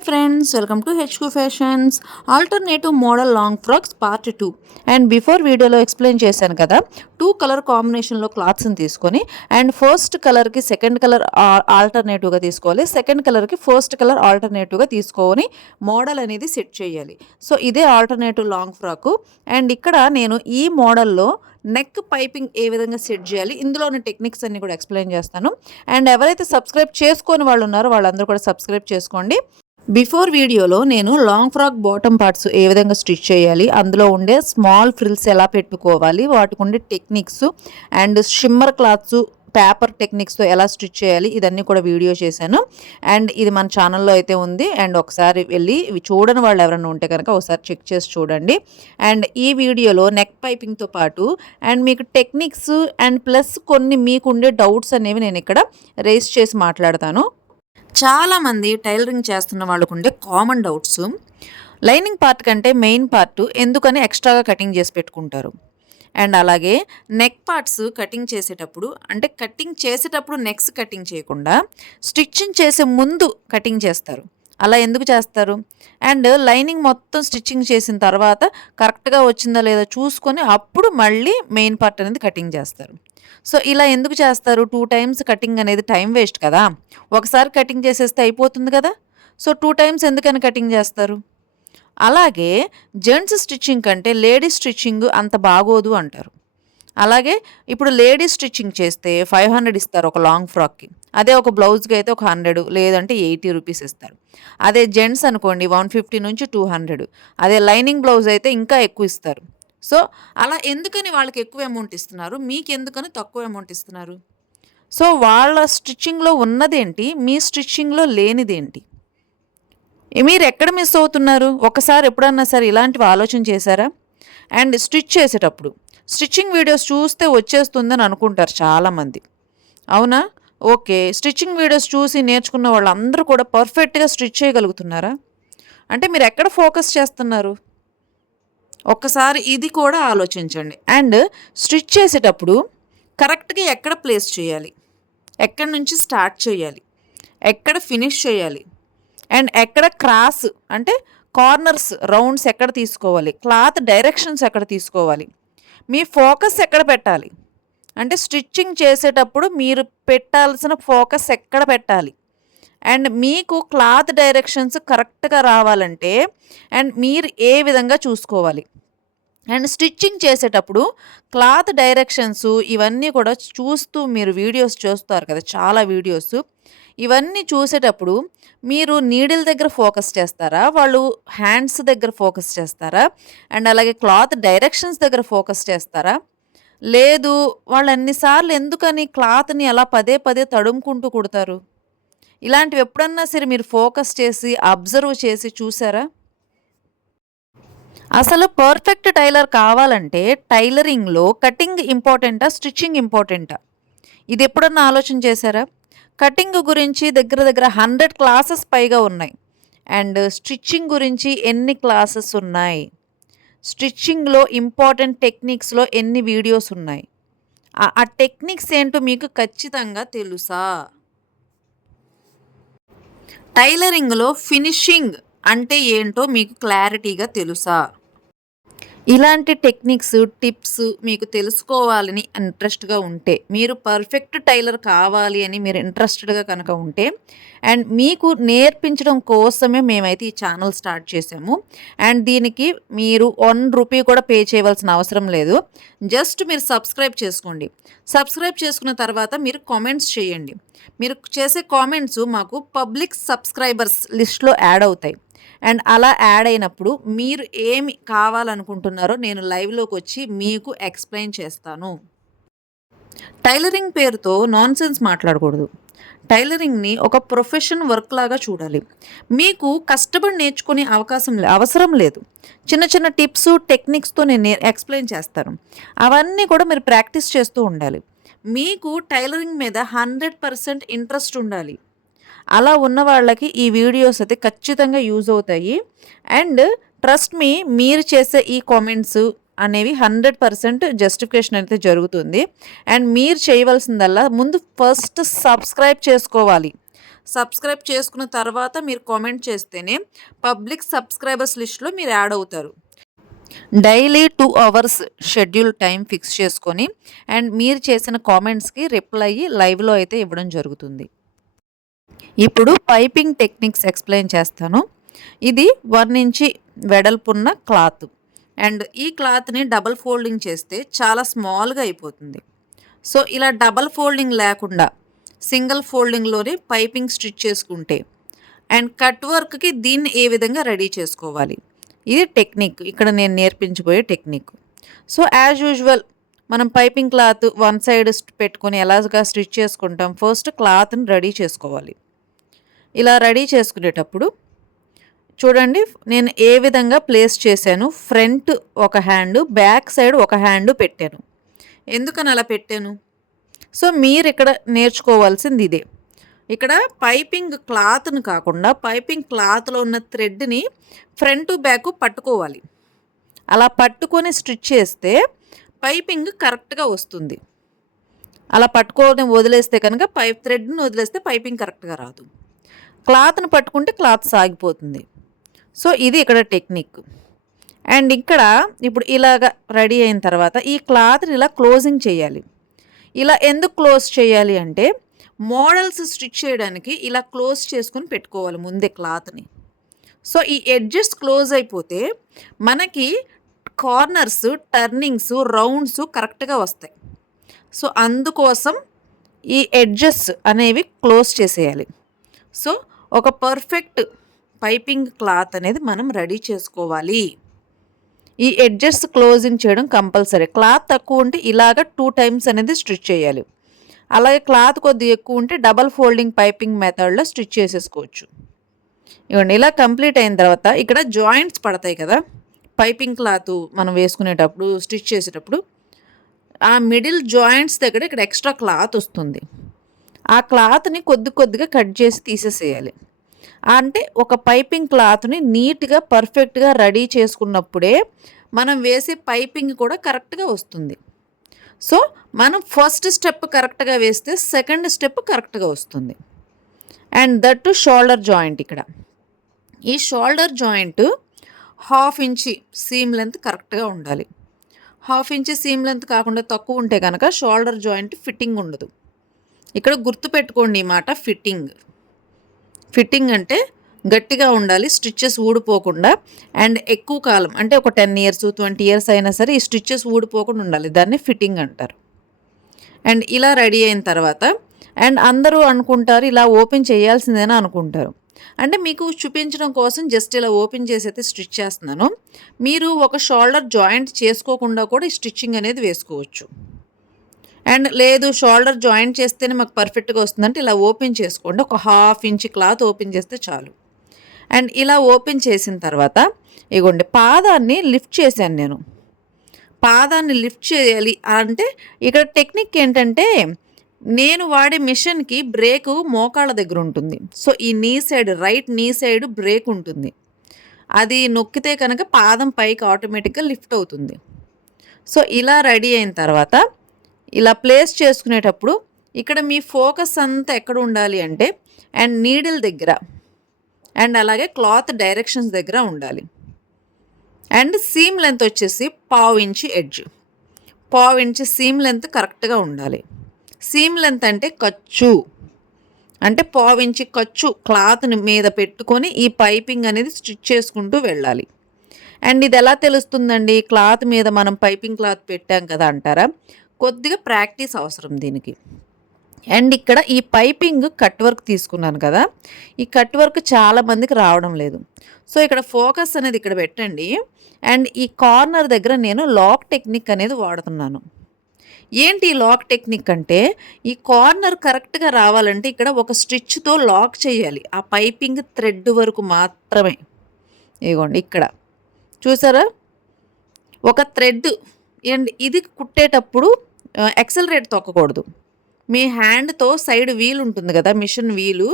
Friends, welcome to HQ Fashions Alternative Model Long Frocks Part 2. And before వీడియోలో explain చేశాను కదా, 2 colour కాంబినేషన్లో క్లాత్స్ని తీసుకొని అండ్ ఫస్ట్ కలర్కి సెకండ్ కలర్ ఆల్టర్నేటివ్గా తీసుకోవాలి, సెకండ్ కలర్కి ఫస్ట్ కలర్ ఆల్టర్నేటివ్గా తీసుకొని మోడల్ అనేది సెట్ చేయాలి. సో ఇదే ఆల్టర్నేటివ్ లాంగ్ ఫ్రాక్. అండ్ ఇక్కడ నేను ఈ మోడల్లో నెక్ పైపింగ్ ఏ విధంగా సెట్ చేయాలి, ఇందులోని టెక్నిక్స్ అన్ని కూడా ఎక్స్ప్లెయిన్ చేస్తాను. అండ్ ఎవరైతే సబ్స్క్రైబ్ చేసుకొని వాళ్ళు ఉన్నారో వాళ్ళందరూ కూడా సబ్స్క్రైబ్ చేసుకోండి. బిఫోర్ వీడియోలో నేను లాంగ్ ఫ్రాక్ బాటమ్ పార్ట్స్ ఏ విధంగా స్టిచ్ చేయాలి, అందులో ఉండే స్మాల్ ఫ్రిల్స్ ఎలా పెట్టుకోవాలి, వాటికి ఉండే techniques and shimmer cloths paper టెక్నిక్స్తో ఎలా స్టిచ్ చేయాలి, ఇదన్నీ కూడా వీడియో చేశాను. అండ్ ఇది మన ఛానల్లో అయితే ఉంది. అండ్ ఒకసారి వెళ్ళి ఇవి చూడని వాళ్ళు ఎవరైనా ఉంటే కనుక ఒకసారి చెక్ చేసి చూడండి. అండ్ ఈ వీడియోలో నెక్ పైపింగ్తో పాటు అండ్ మీకు టెక్నిక్స్ అండ్ ప్లస్ కొన్ని మీకు ఉండే డౌట్స్ అనేవి నేను ఇక్కడ రేస్ చేసి మాట్లాడతాను. చాలామంది టైలరింగ్ చేస్తున్న వాళ్ళకు ఉండే కామన్ డౌట్స్, లైనింగ్ పార్ట్ కంటే మెయిన్ పార్ట్ ఎందుకని ఎక్స్ట్రాగా కటింగ్ చేసి పెట్టుకుంటారు. అండ్ అలాగే నెక్ పార్ట్స్ కటింగ్ చేసేటప్పుడు అంటే కటింగ్ చేసేటప్పుడు నెక్స్ కటింగ్ చేయకుండా స్టిచ్చింగ్ చేసే ముందు కటింగ్ చేస్తారు. అలా ఎందుకు చేస్తారు? అండ్ లైనింగ్ మొత్తం స్టిచ్చింగ్ చేసిన తర్వాత కరెక్ట్గా వచ్చిందా లేదా చూసుకొని అప్పుడు మళ్ళీ మెయిన్ పార్ట్ అనేది కటింగ్ చేస్తారు. సో ఇలా ఎందుకు చేస్తారు? 2 టైమ్స్ కటింగ్ అనేది టైం వేస్ట్ కదా. ఒకసారి కటింగ్ చేసేస్తే అయిపోతుంది కదా. సో 2 టైమ్స్ ఎందుకని కటింగ్ చేస్తారు? అలాగే జెంట్స్ స్టిచ్చింగ్ కంటే లేడీస్ స్టిచ్చింగ్ అంత బాగోదు అంటారు. అలాగే ఇప్పుడు లేడీస్ స్టిచ్చింగ్ చేస్తే 500 ఇస్తారు ఒక లాంగ్ ఫ్రాక్కి. అదే ఒక బ్లౌజ్కి అయితే ఒక 100 లేదంటే 80 రూపీస్ ఇస్తారు. అదే జెంట్స్ అనుకోండి 150 నుంచి 200. అదే లైనింగ్ బ్లౌజ్ అయితే ఇంకా ఎక్కువ ఇస్తారు. సో అలా ఎందుకని వాళ్ళకి ఎక్కువ అమౌంట్ ఇస్తున్నారు, మీకు ఎందుకని తక్కువ అమౌంట్ ఇస్తున్నారు? సో వాళ్ళ స్టిచ్చింగ్లో ఉన్నదేంటి, మీ స్టిచ్చింగ్లో లేనిదేంటి? మీరు ఎక్కడ మిస్ అవుతున్నారు? ఒకసారి ఎప్పుడన్నా సరే ఇలాంటివి ఆలోచన చేశారా? అండ్ స్టిచ్ చేసేటప్పుడు స్టిచ్చింగ్ వీడియోస్ చూస్తే వచ్చేస్తుందని అనుకుంటారు చాలామంది, అవునా? ఓకే, స్టిచ్చింగ్ వీడియోస్ చూసి నేర్చుకున్న వాళ్ళందరూ కూడా పర్ఫెక్ట్గా స్టిచ్ చేయగలుగుతున్నారా? అంటే మీరు ఎక్కడ ఫోకస్ చేస్తున్నారు? ఒక్కసారి ఇది కూడా ఆలోచించండి. అండ్ స్టిచ్ చేసేటప్పుడు కరెక్ట్గా ఎక్కడ ప్లేస్ చేయాలి, ఎక్కడి నుంచి స్టార్ట్ చేయాలి, ఎక్కడ ఫినిష్ చేయాలి, అండ్ ఎక్కడ క్రాస్ అంటే కార్నర్స్ రౌండ్స్ ఎక్కడ తీసుకోవాలి, క్లాత్ డైరెక్షన్స్ ఎక్కడ తీసుకోవాలి, మీ ఫోకస్ ఎక్కడ పెట్టాలి, అంటే స్టిచ్చింగ్ చేసేటప్పుడు మీరు పెట్టాల్సిన ఫోకస్ ఎక్కడ పెట్టాలి, అండ్ మీకు క్లాత్ డైరెక్షన్స్ కరెక్ట్గా రావాలంటే అండ్ మీరు ఏ విధంగా చూసుకోవాలి. అండ్ స్టిచ్చింగ్ చేసేటప్పుడు క్లాత్ డైరెక్షన్స్ ఇవన్నీ కూడా చూస్తూ మీరు వీడియోస్ చూస్తారు కదా, చాలా వీడియోస్. ఇవన్నీ చూసేటప్పుడు మీరు నీడిల్ దగ్గర ఫోకస్ చేస్తారా, వాళ్ళు హ్యాండ్స్ దగ్గర ఫోకస్ చేస్తారా, అండ్ అలాగే క్లాత్ డైరెక్షన్స్ దగ్గర ఫోకస్ చేస్తారా? లేదు, వాళ్ళు అన్నిసార్లు ఎందుకని క్లాత్ని అలా పదే పదే తడుముకుంటూ కుడతారు? ఇలాంటివి ఎప్పుడన్నా సరే మీరు ఫోకస్ చేసి అబ్జర్వ్ చేసి చూసారా? అసలు పర్ఫెక్ట్ టైలర్ కావాలంటే టైలరింగ్లో కటింగ్ ఇంపార్టెంటా, స్టిచ్చింగ్ ఇంపార్టెంటా? ఇది ఎప్పుడన్నా ఆలోచన చేశారా? కటింగ్ గురించి దగ్గర దగ్గర 100 క్లాసెస్ పైగా ఉన్నాయి. అండ్ స్టిచ్చింగ్ గురించి ఎన్ని క్లాసెస్ ఉన్నాయి, స్టిచ్చింగ్లో ఇంపార్టెంట్ టెక్నిక్స్లో ఎన్ని వీడియోస్ ఉన్నాయి, ఆ టెక్నిక్స్ ఏంటో మీకు ఖచ్చితంగా తెలుసా? టైలరింగ్లో ఫినిషింగ్ అంటే ఏంటో మీకు క్లారిటీగా తెలుసా? ఇలాంటి టెక్నిక్స్, టిప్స్ మీకు తెలుసుకోవాలని ఇంట్రెస్ట్‌గా ఉంటే, మీరు పర్ఫెక్ట్ టైలర్ కావాలి అని మీరు ఇంట్రెస్టెడ్‌గా కనుక ఉంటే అండ్ మీకు నేర్పించడం కోసమే మేమైతే ఈ ఛానల్ స్టార్ట్ చేసాము. అండ్ దీనికి మీరు 1 రూపీ కూడా పే చేయవలసిన అవసరం లేదు. జస్ట్ మీరు సబ్స్క్రైబ్ చేసుకోండి. సబ్స్క్రైబ్ చేసుకున్న తర్వాత మీరు కామెంట్స్ చేయండి. మీరు చేసే కామెంట్స్ మాకు పబ్లిక్ సబ్స్క్రైబర్స్ లిస్ట్‌లో యాడ్ అవుతాయి. అండ్ అలా యాడ్ అయినప్పుడు మీరు ఏమి కావాలనుకుంటున్నారో నేను లైవ్లోకి వచ్చి మీకు ఎక్స్ప్లెయిన్ చేస్తాను. టైలరింగ్ పేరుతో నాన్సెన్స్ మాట్లాడకూడదు. టైలరింగ్ని ఒక ప్రొఫెషన్ వర్క్ లాగా చూడాలి. మీకు కష్టపడి నేర్చుకునే అవసరం లేదు. చిన్న చిన్న టిప్స్ టెక్నిక్స్తో నేను ఎక్స్ప్లెయిన్ చేస్తాను. అవన్నీ కూడా మీరు ప్రాక్టీస్ చేస్తూ ఉండాలి. మీకు టైలరింగ్ మీద 100% ఇంట్రెస్ట్ ఉండాలి. అలా ఉన్న వాళ్ళకి ఈ వీడియోస్ అయితే ఖచ్చితంగా యూజ్ అవుతాయి. అండ్ ట్రస్ట్ మీ, మీరు చేసే ఈ కామెంట్స్ అనేవి 100% జస్టిఫికేషన్ అయితే జరుగుతుంది. అండ్ మీరు చేయవలసిందల్లా ముందు ఫస్ట్ సబ్స్క్రైబ్ చేసుకోవాలి. సబ్స్క్రైబ్ చేసుకున్న తర్వాత మీరు కామెంట్ చేస్తేనే పబ్లిక్ సబ్స్క్రైబర్స్ లిస్ట్లో మీరు యాడ్ అవుతారు. Daily 2 hours schedule time fix చేసుకొని అండ్ మీరు చేసిన కామెంట్స్కి రిప్లై లైవ్లో అయితే ఇవ్వడం జరుగుతుంది. ఇప్పుడు పైపింగ్ టెక్నిక్స్ ఎక్స్ప్లెయిన్ చేస్తాను. ఇది 1 ఇంచి వెడల్పున్న క్లాత్ అండ్ ఈ క్లాత్ని డబల్ ఫోల్డింగ్ చేస్తే చాలా స్మాల్గా అయిపోతుంది. సో ఇలా డబల్ ఫోల్డింగ్ లేకుండా సింగిల్ ఫోల్డింగ్లోనే పైపింగ్ స్టిచ్ చేసుకుంటే అండ్ కట్ వర్క్కి దీన్ని ఏ విధంగా రెడీ చేసుకోవాలి, ఇది టెక్నిక్, ఇక్కడ నేను నేర్పించబోయే టెక్నిక్. సో యాజ్ యూజువల్ మనం పైపింగ్ క్లాత్ వన్ సైడ్ పెట్టుకొని ఎలాగా స్టిచ్ చేసుకుంటాం, ఫస్ట్ క్లాత్ని రెడీ చేసుకోవాలి. ఇలా రెడీ చేసుకునేటప్పుడు చూడండి నేను ఏ విధంగా ప్లేస్ చేశాను. ఫ్రంట్ ఒక హ్యాండ్, బ్యాక్ సైడ్ ఒక హ్యాండ్ పెట్టాను. ఎందుకని అలా పెట్టాను? సో మీరు ఇక్కడ నేర్చుకోవాల్సింది ఇదే. ఇక్కడ పైపింగ్ క్లాత్ను కాకుండా పైపింగ్ క్లాత్లో ఉన్న థ్రెడ్ని ఫ్రంట్ బ్యాక్ పట్టుకోవాలి. అలా పట్టుకొని స్టిచ్ చేస్తే పైపింగ్ కరెక్ట్గా వస్తుంది. అలా పట్టుకొని వదిలేస్తే కనుక థ్రెడ్ని వదిలేస్తే పైపింగ్ కరెక్ట్గా రాదు. క్లాత్ను పట్టుకుంటే క్లాత్ సాగిపోతుంది. సో ఇది ఇక్కడ టెక్నిక్. అండ్ ఇక్కడ ఇప్పుడు ఇలాగ రెడీ అయిన తర్వాత ఈ క్లాత్ని ఇలా క్లోజింగ్ చేయాలి. ఇలా ఎందుకు క్లోజ్ చేయాలి అంటే మోడల్స్ స్టిచ్ చేయడానికి ఇలా క్లోజ్ చేసుకొని పెట్టుకోవాలి ముందే క్లాత్ని. సో ఈ ఎడ్జెస్ క్లోజ్ అయిపోతే మనకి కార్నర్స్, టర్నింగ్స్, రౌండ్స్ కరెక్ట్గా వస్తాయి. సో అందుకోసం ఈ ఎడ్జెస్ అనేవి క్లోజ్ చేసేయాలి. సో ఒక పర్ఫెక్ట్ పైపింగ్ క్లాత్ అనేది మనం రెడీ చేసుకోవాలి. ఈ ఎడ్జెస్ క్లోజింగ్ చేయడం కంపల్సరీ. క్లాత్ తక్కువ ఉంటే ఇలాగ 2 టైమ్స్ అనేది స్టిచ్ చేయాలి. అలాగే క్లాత్ కొద్దిగా ఎక్కువ ఉంటే డబల్ ఫోల్డింగ్ పైపింగ్ మెథడ్లో స్టిచ్ చేసేసుకోవచ్చు. ఇవ్వండి ఇలా కంప్లీట్ అయిన తర్వాత ఇక్కడ జాయింట్స్ పడతాయి కదా, పైపింగ్ క్లాత్ మనం వేసుకునేటప్పుడు స్టిచ్ చేసేటప్పుడు ఆ మిడిల్ జాయింట్స్ దగ్గర ఇక్కడ ఎక్స్ట్రా క్లాత్ వస్తుంది. ఆ క్లాత్ని కొద్దిగా కట్ చేసి తీసేసేయాలి. అంటే ఒక పైపింగ్ క్లాత్ని నీట్గా పర్ఫెక్ట్గా రెడీ చేసుకున్నప్పుడే మనం వేసే పైపింగ్ కూడా కరెక్ట్గా వస్తుంది. సో మనం ఫస్ట్ స్టెప్ కరెక్ట్గా వేస్తే సెకండ్ స్టెప్ కరెక్ట్గా వస్తుంది. అండ్ దట్ షోల్డర్ జాయింట్, ఇక్కడ ఈ షోల్డర్ జాయింట్ 1/2 ఇంచి సీమ్ లెంత్ కరెక్ట్గా ఉండాలి. 1/2 ఇంచి సీమ్ లెంత్ కాకుండా తక్కువ ఉంటే కనుక షోల్డర్ జాయింట్ ఫిట్టింగ్ ఉండదు. ఇక్కడ గుర్తుపెట్టుకోండి ఈ మాట, ఫిట్టింగ్ అంటే గట్టిగా ఉండాలి, స్టిచ్చెస్ ఊడిపోకుండా అండ్ ఎక్కువ కాలం అంటే ఒక 10 ఇయర్స్ 20 ఇయర్స్ అయినా సరే ఈ స్టిచ్చెస్ ఊడిపోకుండా ఉండాలి. దాన్ని ఫిట్టింగ్ అంటారు. అండ్ ఇలా రెడీ అయిన తర్వాత అండ్ అందరూ అనుకుంటారు ఇలా ఓపెన్ చేయాల్సిందేనా అనుకుంటారు. అంటే మీకు చూపించడం కోసం జస్ట్ ఇలా ఓపెన్ చేసి అయితే స్టిచ్ చేస్తున్నాను. మీరు ఒక షోల్డర్ జాయింట్ చేసుకోకుండా కూడా ఈ స్టిచ్చింగ్ అనేది వేసుకోవచ్చు. అండ్ లేదు షోల్డర్ జాయింట్ చేస్తేనే మాకు పర్ఫెక్ట్గా వస్తుందంటే ఇలా ఓపెన్ చేసుకోండి. ఒక 1/2 ఇంచి క్లాత్ ఓపెన్ చేస్తే చాలు. అండ్ ఇలా ఓపెన్ చేసిన తర్వాత ఇగోండి పాదాన్ని లిఫ్ట్ చేశాను నేను. పాదాన్ని లిఫ్ట్ చేయాలి అంటే ఇక్కడ టెక్నిక్ ఏంటంటే నేను వాడే మిషన్కి బ్రేకు మోకాళ్ళ దగ్గర ఉంటుంది. సో ఈ నీ సైడ్, రైట్ నీ సైడ్ బ్రేక్ ఉంటుంది. అది నొక్కితే కనుక పాదం పైకి ఆటోమేటిక్గా లిఫ్ట్ అవుతుంది. సో ఇలా రెడీ అయిన తర్వాత ఇలా ప్లేస్ చేసుకునేటప్పుడు ఇక్కడ మీ ఫోకస్ అంతా ఎక్కడ ఉండాలి అంటే అండ్ నీడిల్ దగ్గర అండ్ అలాగే క్లాత్ డైరెక్షన్స్ దగ్గర ఉండాలి. అండ్ సీమ్ లెంత్ వచ్చేసి 1/2 ఇంచి ఎడ్జ్, 1/2 ఇంచి సీమ్ లెంత్ కరెక్ట్గా ఉండాలి. సీమ్ లెంత్ అంటే ఖర్చు, అంటే 1/2 ఇంచి ఖర్చు క్లాత్ని మీద పెట్టుకొని ఈ పైపింగ్ అనేది స్టిచ్ చేసుకుంటూ వెళ్ళాలి. అండ్ ఇది ఎలా తెలుస్తుందండి క్లాత్ మీద మనం పైపింగ్ క్లాత్ పెట్టాం కదా అంటారా, కొద్దిగా ప్రాక్టీస్ అవసరం దీనికి. అండ్ ఇక్కడ ఈ పైపింగ్ కట్ వర్క్ తీసుకున్నాను కదా, ఈ కట్ వర్క్ చాలామందికి రావడం లేదు. సో ఇక్కడ ఫోకస్ అనేది ఇక్కడ పెట్టండి. అండ్ ఈ కార్నర్ దగ్గర నేను లాక్ టెక్నిక్ అనేది వాడుతున్నాను. ఏంటి ఈ లాక్ టెక్నిక్ అంటే ఈ కార్నర్ కరెక్ట్గా రావాలంటే ఇక్కడ ఒక స్టిచ్తో లాక్ చేయాలి ఆ పైపింగ్ థ్రెడ్ వరకు మాత్రమే. ఇదిగోండి ఇక్కడ చూసారా ఒక థ్రెడ్. అండ్ ఇది కుట్టేటప్పుడు యాక్సిలరేట్ తొక్కకూడదు. మీ హ్యాండ్తో సైడ్ వీల్ ఉంటుంది కదా, మిషన్ వీలు,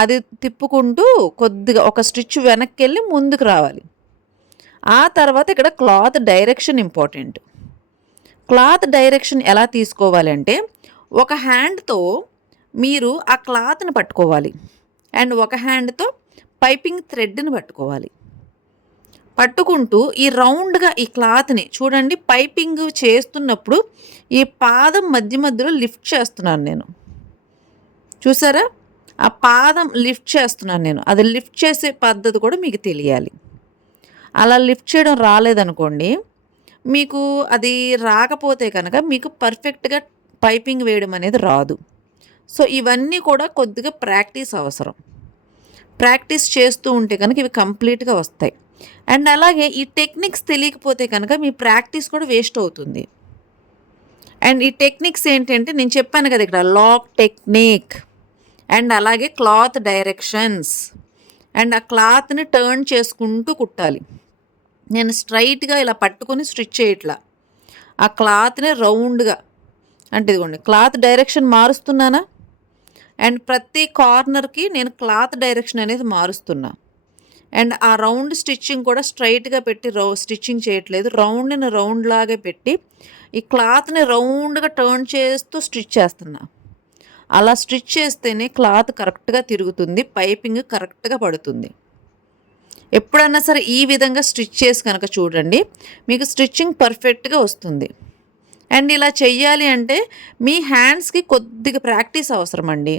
అది తిప్పుకుంటూ కొద్దిగా ఒక స్టిచ్ వెనక్కి వెళ్ళి ముందుకు రావాలి. ఆ తర్వాత ఇక్కడ cloth direction important. Cloth direction ఎలా తీసుకోవాలి అంటే ఒక హ్యాండ్తో మీరు ఆ క్లాత్ని పట్టుకోవాలి అండ్ ఒక హ్యాండ్తో పైపింగ్ థ్రెడ్ని పట్టుకోవాలి. పట్టుకుంటూ ఈ రౌండ్గా ఈ క్లాత్ని చూడండి, పైపింగ్ చేస్తున్నప్పుడు ఈ పాదం మధ్య మధ్యలో లిఫ్ట్ చేస్తున్నాను నేను. చూసారా, ఆ పాదం లిఫ్ట్ చేస్తున్నాను నేను. అది లిఫ్ట్ చేసే పద్ధతి కూడా మీకు తెలియాలి. అలా లిఫ్ట్ చేయడం రాలేదనుకోండి, మీకు అది రాకపోతే కనుక మీకు పర్ఫెక్ట్గా పైపింగ్ వేయడం అనేది రాదు. సో ఇవన్నీ కూడా కొద్దిగా ప్రాక్టీస్ అవసరం. ప్రాక్టీస్ చేస్తూ ఉంటే కనుక ఇవి కంప్లీట్గా వస్తాయి. అండ్ అలాగే ఈ టెక్నిక్స్ తెలియకపోతే కనుక మీ ప్రాక్టీస్ కూడా వేస్ట్ అవుతుంది. అండ్ ఈ టెక్నిక్స్ ఏంటంటే నేను చెప్పాను కదా ఇక్కడ, లాక్ టెక్నిక్ అండ్ అలాగే క్లాత్ డైరెక్షన్స్ అండ్ ఆ క్లాత్ని టర్న్ చేసుకుంటూ కుట్టాలి. నేను స్ట్రైట్గా ఇలా పట్టుకొని స్టిచ్ చేయట్లా, ఆ క్లాత్ని రౌండ్గా, అంటే ఇదిగోండి క్లాత్ డైరెక్షన్ మారుస్తున్నానా, అండ్ ప్రతి కార్నర్కి నేను క్లాత్ డైరెక్షన్ అనేది మారుస్తున్నా. అండ్ ఆ రౌండ్ స్టిచ్చింగ్ కూడా స్ట్రైట్గా పెట్టి స్టిచ్చింగ్ చేయట్లేదు, రౌండ్ని రౌండ్ లాగే పెట్టి ఈ క్లాత్ని రౌండ్గా టర్న్ చేస్తూ స్టిచ్ చేస్తున్నా. అలా స్టిచ్ చేస్తేనే క్లాత్ కరెక్ట్గా తిరుగుతుంది, పైపింగ్ కరెక్ట్గా పడుతుంది. ఎప్పుడన్నా సరే ఈ విధంగా స్టిచ్ చేసి కనుక చూడండి, మీకు స్టిచ్చింగ్ పర్ఫెక్ట్గా వస్తుంది. అండ్ ఇలా చెయ్యాలి అంటే మీ హ్యాండ్స్కి కొద్దిగా ప్రాక్టీస్ అవసరం అండి.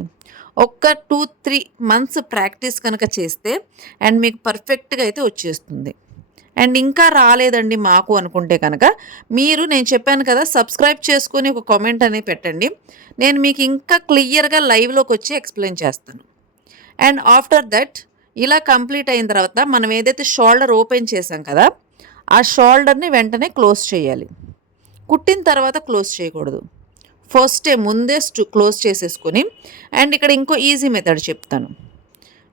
ఒక్క 2-3 మంత్స్ ప్రాక్టీస్ కనుక చేస్తే అండ్ మీకు పర్ఫెక్ట్గా అయితే వచ్చేస్తుంది. అండ్ ఇంకా రాలేదండి మాకు అనుకుంటే కనుక మీరు, నేను చెప్పాను కదా, సబ్స్క్రైబ్ చేసుకొని ఒక కామెంట్ అనేది పెట్టండి. నేను మీకు ఇంకా క్లియర్గా లైవ్లోకి వచ్చి ఎక్స్ప్లెయిన్ చేస్తాను. అండ్ ఆఫ్టర్ దట్ ఇలా కంప్లీట్ అయిన తర్వాత మనం ఏదైతే షోల్డర్ ఓపెన్ చేసాం కదా, ఆ షోల్డర్ని వెంటనే క్లోజ్ చేయాలి. కుట్టిన తర్వాత క్లోజ్ చేయకూడదు, ఫస్టే ముందే క్లోజ్ చేసేసుకొని. అండ్ ఇక్కడ ఇంకో ఈజీ మెథడ్ చెప్తాను,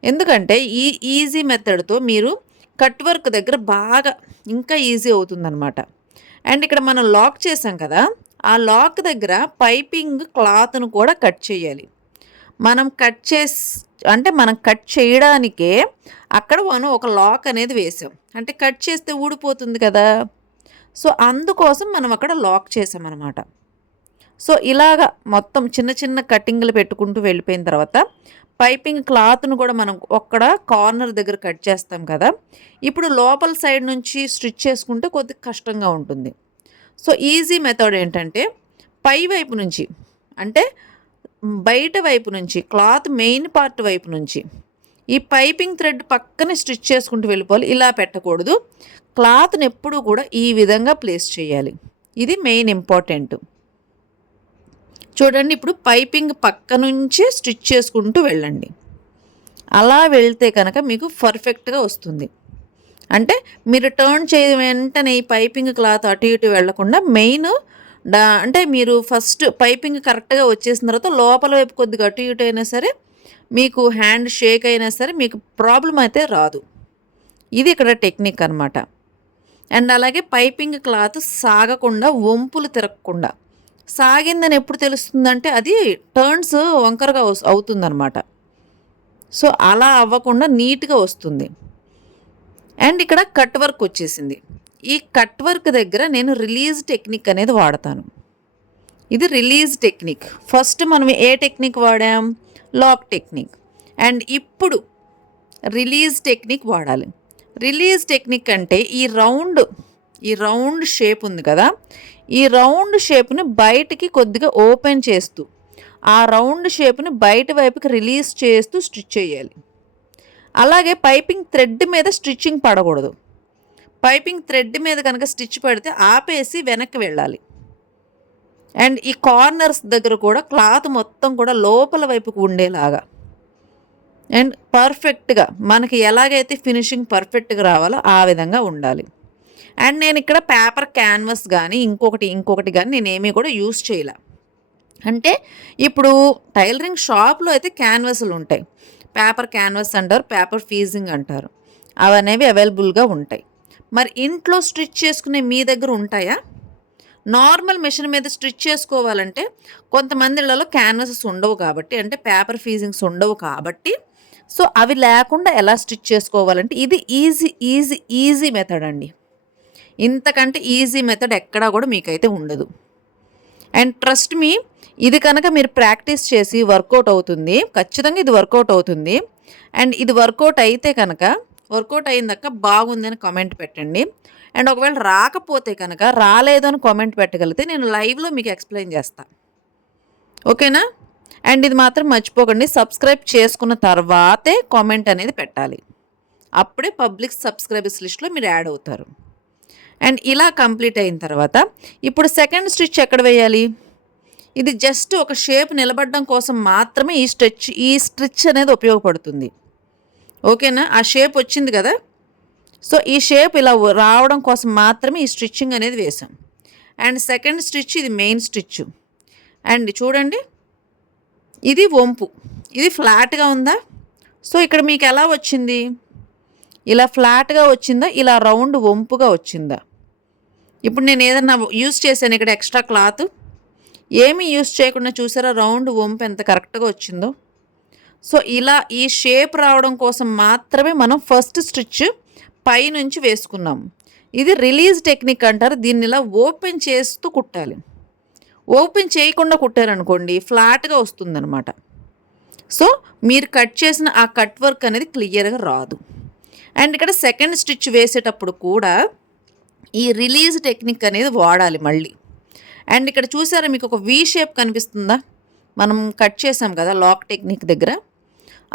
ఎందుకంటే ఈ ఈజీ మెథడ్తో మీరు కట్ వర్క్ దగ్గర బాగా ఇంకా ఈజీ అవుతుందన్నమాట. అండ్ ఇక్కడ మనం లాక్ చేసాం కదా, ఆ లాక్ దగ్గర పైపింగ్ క్లాత్ను కూడా కట్ చేయాలి. మనం కట్ చేయడానికే అక్కడ మనం ఒక లాక్ అనేది వేసాం, అంటే కట్ చేస్తే ఊడిపోతుంది కదా. సో అందుకోసం మనం అక్కడ లాక్ చేసామన్నమాట. సో ఇలాగా మొత్తం చిన్న చిన్న కటింగ్లు పెట్టుకుంటూ వెళ్ళిపోయిన తర్వాత పైపింగ్ క్లాత్ను కూడా మనం ఒక్కడ కార్నర్ దగ్గర కట్ చేస్తాం కదా. ఇప్పుడు లోపల సైడ్ నుంచి స్టిచ్ చేసుకుంటే కొద్దిగా కష్టంగా ఉంటుంది. సో ఈజీ మెథడ్ ఏంటంటే పై వైపు నుంచి, అంటే బయట వైపు నుంచి, క్లాత్ మెయిన్ పార్ట్ వైపు నుంచి ఈ పైపింగ్ థ్రెడ్ పక్కనే స్టిచ్ చేసుకుంటూ వెళ్ళిపోవాలి. ఇలా పెట్టకూడదు, క్లాత్ని ఎప్పుడూ కూడా ఈ విధంగా ప్లేస్ చేయాలి. ఇది మెయిన్ ఇంపార్టెంట్. చూడండి, ఇప్పుడు పైపింగ్ పక్క నుంచే స్టిచ్ చేసుకుంటూ వెళ్ళండి. అలా వెళ్తే కనుక మీకు పర్ఫెక్ట్గా వస్తుంది. అంటే మీరు టర్న్ వెంటనే ఈ పైపింగ్ క్లాత్ అటు ఇటు వెళ్లకుండా మెయిన్ అంటే మీరు ఫస్ట్ పైపింగ్ కరెక్ట్గా వచ్చేసిన తర్వాత లోపల వైపు కొద్దిగా అటు ఇటు అయినా సరే, మీకు హ్యాండ్ షేక్ అయినా సరే మీకు ప్రాబ్లం అయితే రాదు. ఇది ఇక్కడ టెక్నిక్ అనమాట. అండ్ అలాగే పైపింగ్ క్లాత్ సాగకుండా, వంపులు తిరగకుండా, సాగిందని ఎప్పుడు తెలుస్తుందంటే అది టర్న్స్ వంకరగా అవుతుందన్నమాట. సో అలా అవ్వకుండా నీట్గా వస్తుంది. అండ్ ఇక్కడ కట్ వర్క్ వచ్చేసింది. ఈ కట్ వర్క్ దగ్గర నేను రిలీజ్ టెక్నిక్ అనేది వాడతాను. ఇది రిలీజ్ టెక్నిక్. ఫస్ట్ మనం ఏ టెక్నిక్ వాడాం? Lock technique. అండ్ ఇప్పుడు రిలీజ్ టెక్నిక్ వాడాలి. రిలీజ్ టెక్నిక్ అంటే ఈ రౌండ్ షేప్ ఉంది కదా, ఈ రౌండ్ షేప్ని బయటికి కొద్దిగా ఓపెన్ చేస్తూ ఆ రౌండ్ షేప్ని బయట వైపుకి రిలీజ్ చేస్తూ స్టిచ్ చేయాలి. అలాగే పైపింగ్ థ్రెడ్ మీద స్టిచ్చింగ్ పడకూడదు. పైపింగ్ థ్రెడ్ మీద కనుక స్టిచ్ పడితే ఆపేసి వెనక్కి వెళ్ళాలి. అండ్ ఈ కార్నర్స్ దగ్గర కూడా క్లాత్ మొత్తం కూడా లోపల వైపుకు ఉండేలాగా అండ్ పర్ఫెక్ట్గా మనకి ఎలాగైతే ఫినిషింగ్ పర్ఫెక్ట్గా రావాలో ఆ విధంగా ఉండాలి. అండ్ నేను ఇక్కడ పేపర్ క్యాన్వాస్ కానీ ఇంకొకటి కానీ నేనేమీ కూడా యూస్ చేయలే. అంటే ఇప్పుడు టైలరింగ్ షాప్లో అయితే క్యాన్వాస్లు ఉంటాయి, పేపర్ క్యాన్వాస్ అంటారు, పేపర్ ఫీజింగ్ అంటారు, అవనేవి అవైలబుల్గా ఉంటాయి. మరి ఇంట్లో స్టిచ్ చేసుకునే మీ దగ్గర ఉంటాయా? నార్మల్ మెషిన్ మీద స్టిచ్ చేసుకోవాలంటే కొంతమంది ఇళ్లలో క్యాన్వాసెస్ ఉండవు కాబట్టి, అంటే పేపర్ ఫీజింగ్స్ ఉండవు కాబట్టి, సో అవి లేకుండా ఎలా స్టిచ్ చేసుకోవాలంటే ఇది ఈజీ మెథడ్ అండి. ఇంతకంటే ఈజీ మెథడ్ ఎక్కడా కూడా మీకైతే ఉండదు. అండ్ ట్రస్ట్ మీ, ఇది కనుక మీరు ప్రాక్టీస్ చేసి వర్కౌట్ అవుతుంది, ఖచ్చితంగా ఇది వర్కౌట్ అవుతుంది. అండ్ ఇది వర్కౌట్ అయితే కనుక, వర్కౌట్ అయిందాక బాగుందని కామెంట్ పెట్టండి. అండ్ ఒకవేళ రాకపోతే కనుక రాలేదు అని కామెంట్ పెట్టగలిగితే నేను లైవ్లో మీకు ఎక్స్ప్లెయిన్ చేస్తాను. ఓకేనా? అండ్ ఇది మాత్రం మర్చిపోకండి, సబ్స్క్రైబ్ చేసుకున్న తర్వాతే కామెంట్ అనేది పెట్టాలి. అప్పుడే పబ్లిక్ సబ్స్క్రైబర్స్ లిస్ట్లో మీరు యాడ్ అవుతారు. అండ్ ఇలా కంప్లీట్ అయిన తర్వాత ఇప్పుడు సెకండ్ స్టిచ్ ఎక్కడ వేయాలి? ఇది జస్ట్ ఒక షేప్ నిలబడడం కోసం మాత్రమే ఈ స్టిచ్ అనేది ఉపయోగపడుతుంది. ఓకేనా? ఆ షేప్ వచ్చింది కదా, సో ఈ షేప్ ఇలా రావడం కోసం మాత్రమే ఈ స్టిచ్చింగ్ అనేది వేసాం. అండ్ సెకండ్ స్టిచ్ ఇది మెయిన్ స్టిచ్. అండ్ చూడండి, ఇది వంపు, ఇది ఫ్లాట్గా ఉందా? సో ఇక్కడ మీకు ఎలా వచ్చింది? ఇలా ఫ్లాట్గా వచ్చిందా, ఇలా రౌండ్ వంపుగా వచ్చిందా? ఇప్పుడు నేను ఏదన్నా యూస్ చేశాను ఇక్కడ ఎక్స్ట్రా క్లాత్, ఏమీ యూస్ చేయకుండా చూసారా రౌండ్ వంపు ఎంత కరెక్ట్గా వచ్చిందో? సో ఇలా ఈ షేప్ రావడం కోసం మాత్రమే మనం ఫస్ట్ స్టిచ్ పైనుంచి వేసుకున్నాం. ఇది రిలీజ్ టెక్నిక్ అంటారు. దీన్ని ఇలా ఓపెన్ చేస్తూ కుట్టాలి. ఓపెన్ చేయకుండా కుట్టారనుకోండి ఫ్లాట్గా వస్తుందన్నమాట. సో మీరు కట్ చేసిన ఆ కట్ వర్క్ అనేది క్లియర్గా రాదు. అండ్ ఇక్కడ సెకండ్ స్టిచ్ వేసేటప్పుడు కూడా ఈ రిలీజ్ టెక్నిక్ అనేది వాడాలి మళ్ళీ. అండ్ ఇక్కడ చూసారా మీకు ఒక వి షేప్ కనిపిస్తుందా? మనం కట్ చేసాం కదా లాక్ టెక్నిక్ దగ్గర,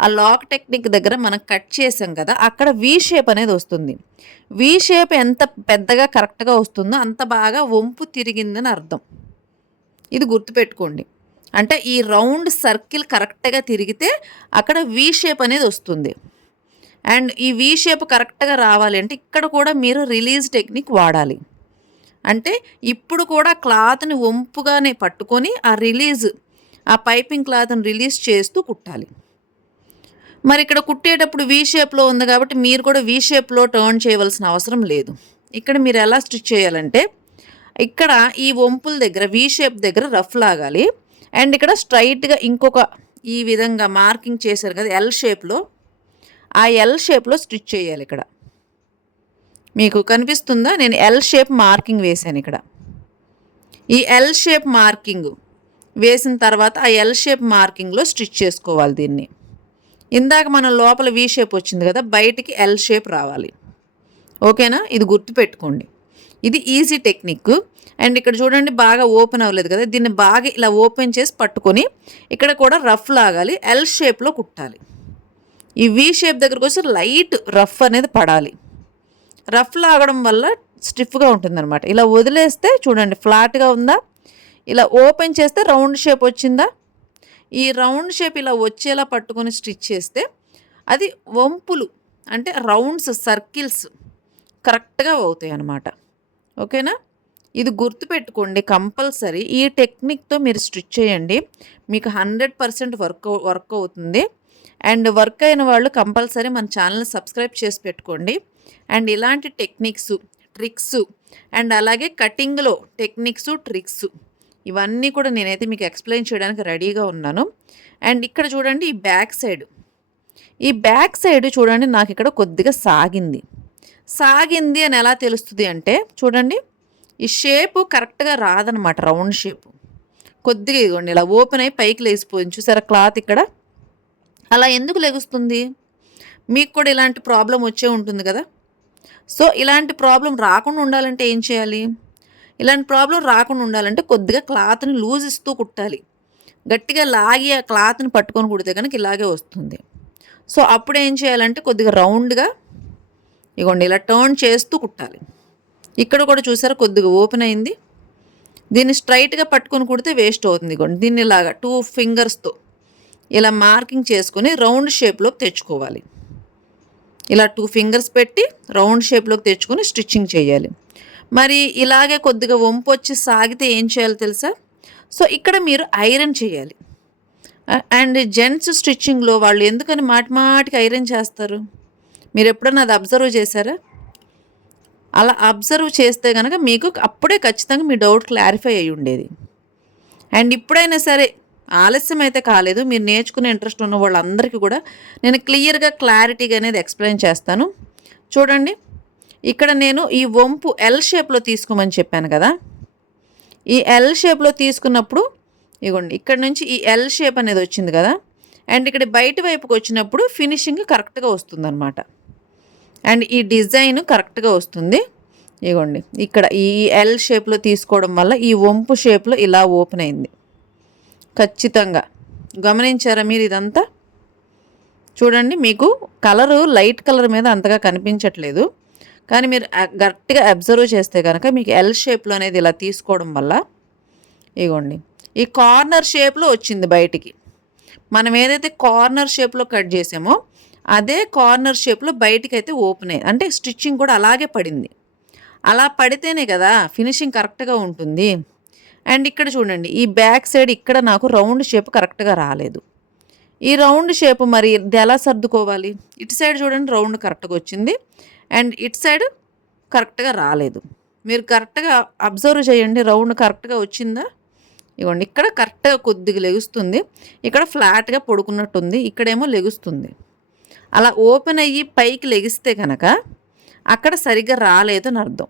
ఆ లాక్ టెక్నిక్ దగ్గర మనం కట్ చేసాం కదా, అక్కడ వి షేప్ అనేది వస్తుంది. వి షేప్ ఎంత పెద్దగా కరెక్ట్గా వస్తుందో అంత బాగా వంపు తిరిగిందని అర్థం. ఇది గుర్తుపెట్టుకోండి. అంటే ఈ రౌండ్ సర్కిల్ కరెక్ట్గా తిరిగితే అక్కడ వి షేప్ అనేది వస్తుంది. అండ్ ఈ వి షేప్ కరెక్ట్గా రావాలి అంటే ఇక్కడ కూడా మీరు రిలీజ్ టెక్నిక్ వాడాలి. అంటే ఇప్పుడు కూడా క్లాత్ని వంపుగానే పట్టుకొని ఆ పైపింగ్ క్లాత్ని రిలీజ్ చేస్తూ కుట్టాలి. మరి ఇక్కడ కుట్టేటప్పుడు వి షేప్లో ఉంది కాబట్టి మీరు కూడా వి షేప్లో టర్న్ చేయవలసిన అవసరం లేదు. ఇక్కడ మీరు ఎలా స్టిచ్ చేయాలంటే ఇక్కడ ఈ వంపుల దగ్గర వి షేప్ దగ్గర రఫ్ లాగాలి. అండ్ ఇక్కడ స్ట్రైట్గా ఇంకొక ఈ విధంగా మార్కింగ్ చేశారు కదా ఎల్ షేప్లో, ఆ ఎల్ షేప్లో స్టిచ్ చేయాలి. ఇక్కడ మీకు కనిపిస్తుందా? నేను ఎల్ షేప్ మార్కింగ్ వేశాను. ఇక్కడ ఈ ఎల్ షేప్ మార్కింగ్ వేసిన తర్వాత ఆ ఎల్ షేప్ మార్కింగ్లో స్టిచ్ చేసుకోవాలి దీన్ని. ఇందాక మనం లోపల వి షేప్ వచ్చింది కదా, బయటికి ఎల్ షేప్ రావాలి. ఓకేనా? ఇది గుర్తుపెట్టుకోండి. ఇది ఈజీ టెక్నిక్. అండ్ ఇక్కడ చూడండి బాగా ఓపెన్ అవ్వలేదు కదా, దీన్ని బాగా ఇలా ఓపెన్ చేసి పట్టుకొని ఇక్కడ కూడా రఫ్ లాగాలి, ఎల్ షేప్లో కుట్టాలి. ఈ వి షేప్ దగ్గరకు వచ్చి లైట్ రఫ్ అనేది పడాలి. రఫ్ లాగడం వల్ల స్టిఫ్గా ఉంటుందన్నమాట. ఇలా వదిలేస్తే చూడండి ఫ్లాట్గా ఉందా, ఇలా ఓపెన్ చేస్తే రౌండ్ షేప్ వచ్చిందా? ఈ రౌండ్ షేప్ ఇలా వచ్చేలా పట్టుకొని స్టిచ్ చేస్తే అది వంపులు అంటే రౌండ్స్ సర్కిల్స్ కరెక్ట్గా అవుతాయి అన్నమాట. ఓకేనా? ఇది గుర్తుపెట్టుకోండి కంపల్సరీ. ఈ టెక్నిక్తో మీరు స్టిచ్ చేయండి, మీకు 100% వర్క్ అవుతుంది. అండ్ వర్క్ అయిన వాళ్ళు కంపల్సరీ మన ఛానల్ని సబ్స్క్రైబ్ చేసి పెట్టుకోండి. అండ్ ఇలాంటి టెక్నిక్స్, ట్రిక్స్ అండ్ అలాగే కటింగ్లో టెక్నిక్స్, ట్రిక్స్ ఇవన్నీ కూడా నేనైతే మీకు ఎక్స్ప్లెయిన్ చేయడానికి రెడీగా ఉన్నాను. అండ్ ఇక్కడ చూడండి ఈ బ్యాక్ సైడ్ చూడండి నాకు ఇక్కడ కొద్దిగా సాగింది అని ఎలా తెలుస్తుంది అంటే చూడండి ఈ షేపు కరెక్ట్గా రాదనమాట. రౌండ్ షేపు కొద్దిగా ఇదిగోండి ఇలా ఓపెన్ అయ్యి పైకి లేచిపోయింది చూసారా క్లాత్ ఇక్కడ. అలా ఎందుకు లెగుస్తుంది? మీకు కూడా ఇలాంటి ప్రాబ్లం వచ్చే ఉంటుంది కదా. సో ఇలాంటి ప్రాబ్లం రాకుండా ఉండాలంటే ఏం చేయాలి? ఇలాంటి ప్రాబ్లం రాకుండా ఉండాలంటే కొద్దిగా క్లాత్ని లూజ్ ఇస్తూ కుట్టాలి. గట్టిగా లాగి ఆ క్లాత్ని పట్టుకొని కుడితే కనుక ఇలాగే వస్తుంది. సో అప్పుడు ఏం చేయాలంటే కొద్దిగా రౌండ్గా ఇగోండి ఇలా టర్న్ చేస్తూ కుట్టాలి. ఇక్కడ కూడా చూసారా కొద్దిగా ఓపెన్ అయింది. దీన్ని స్ట్రైట్గా పట్టుకొని కుడితే వేస్ట్ అవుతుంది. ఇగోండి దీన్ని ఇలాగా 2 ఫింగర్స్తో ఇలా మార్కింగ్ చేసుకొని రౌండ్ షేప్లోకి తెచ్చుకోవాలి. ఇలా 2 ఫింగర్స్ పెట్టి రౌండ్ షేప్లోకి తెచ్చుకొని స్టిచ్చింగ్ చేయాలి. మరి ఇలాగే కొద్దిగా వంపు వచ్చి సాగితే ఏం చేయాలో తెలుసా? సో ఇక్కడ మీరు ఐరన్ చేయాలి. అండ్ జెంట్స్ స్టిచ్చింగ్లో వాళ్ళు ఎందుకని మాటికి ఐరన్ చేస్తారు? మీరు ఎప్పుడన్నా అది అబ్జర్వ్ చేశారా? అలా అబ్జర్వ్ చేస్తే కనుక మీకు అప్పుడే ఖచ్చితంగా మీ డౌట్ క్లారిఫై అయ్యి ఉండేది. అండ్ ఇప్పుడైనా సరే ఆలస్యం అయితే కాలేదు, మీరు నేర్చుకునే ఇంట్రెస్ట్ ఉన్న వాళ్ళందరికీ కూడా నేను క్లియర్గా క్లారిటీగా అనేది ఎక్స్ప్లెయిన్ చేస్తాను. చూడండి ఇక్కడ నేను ఈ వంపు ఎల్ షేప్లో తీసుకోమని చెప్పాను కదా, ఈ ఎల్ షేప్లో తీసుకున్నప్పుడు ఇగోండి ఇక్కడ నుంచి ఈ ఎల్ షేప్ అనేది వచ్చింది కదా, అండ్ ఇక్కడ బయట వైపుకి వచ్చినప్పుడు ఫినిషింగ్ కరెక్ట్గా వస్తుందన్నమాట. అండ్ ఈ డిజైన్ కరెక్ట్గా వస్తుంది. ఇగోండి ఇక్కడ ఈ ఎల్ షేప్లో తీసుకోవడం వల్ల ఈ వంపు షేప్లో ఇలా ఓపెన్ అయింది. ఖచ్చితంగా గమనించారా మీరు? ఇదంతా చూడండి, మీకు కలరు లైట్ కలర్ మీద అంతగా కనిపించట్లేదు, కానీ మీరు గట్టిగా అబ్జర్వ్ చేస్తే కనుక మీకు ఎల్ షేప్లో అనేది ఇలా తీసుకోవడం వల్ల ఇగోండి ఈ కార్నర్ షేప్లో వచ్చింది బయటికి. మనం ఏదైతే కార్నర్ షేప్లో కట్ చేసామో అదే కార్నర్ షేప్లో బయటికి అయితే ఓపెన్ అయ్యింది. అంటే స్టిచ్చింగ్ కూడా అలాగే పడింది. అలా పడితేనే కదా ఫినిషింగ్ కరెక్ట్గా ఉంటుంది. అండ్ ఇక్కడ చూడండి, ఈ బ్యాక్ సైడ్ ఇక్కడ నాకు రౌండ్ షేప్ కరెక్ట్గా రాలేదు. ఈ రౌండ్ షేప్ మరి ఇది ఎలా సర్దుకోవాలి? ఇటు సైడ్ చూడండి రౌండ్ కరెక్ట్గా వచ్చింది, అండ్ ఇటు సైడ్ కరెక్ట్గా రాలేదు. మీరు కరెక్ట్గా అబ్జర్వ్ చేయండి, రౌండ్ కరెక్ట్గా వచ్చిందా? ఇవ్వండి ఇక్కడ కరెక్ట్గా కొద్దిగా లెగుస్తుంది, ఇక్కడ ఫ్లాట్గా పడుకున్నట్టుంది, ఇక్కడేమో లెగుస్తుంది. అలా ఓపెన్ అయ్యి పైకి లెగిస్తే కనుక అక్కడ సరిగ్గా రాలేదు అని అర్థం.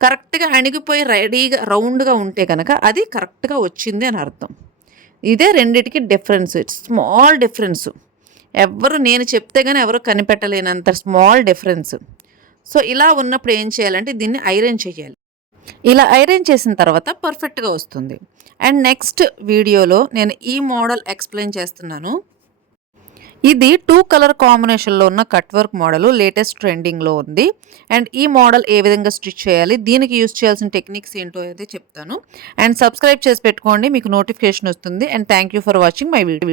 కరెక్ట్గా అణిగిపోయి రెడీగా రౌండ్గా ఉంటే కనుక అది కరెక్ట్గా వచ్చింది అని అర్థం. ఇదే రెండిటికి డిఫరెన్స్, స్మాల్ డిఫరెన్స్. నేను చెప్తే కానీ ఎవరు కనిపెట్టలేనంత స్మాల్ డిఫరెన్స్. సో ఇలా ఉన్నప్పుడు ఏం చేయాలంటే దీన్ని ఐరన్ చేయాలి. ఇలా ఐరన్ చేసిన తర్వాత పర్ఫెక్ట్గా వస్తుంది. అండ్ నెక్స్ట్ వీడియోలో నేను ఈ మోడల్ ఎక్స్ప్లెయిన్ చేస్తున్నాను. ఇది 2 కలర్ కాంబినేషన్లో ఉన్న కట్ వర్క్ మోడల్ లేటెస్ట్ ట్రెండింగ్లో ఉంది. అండ్ ఈ మోడల్ ఏ విధంగా స్టిచ్ చేయాలి, దీనికి యూస్ చేయాల్సిన టెక్నిక్స్ ఏంటో అయితే చెప్తాను. అండ్ సబ్స్క్రైబ్ చేసి పెట్టుకోండి, మీకు నోటిఫికేషన్ వస్తుంది. And thank you for watching my video.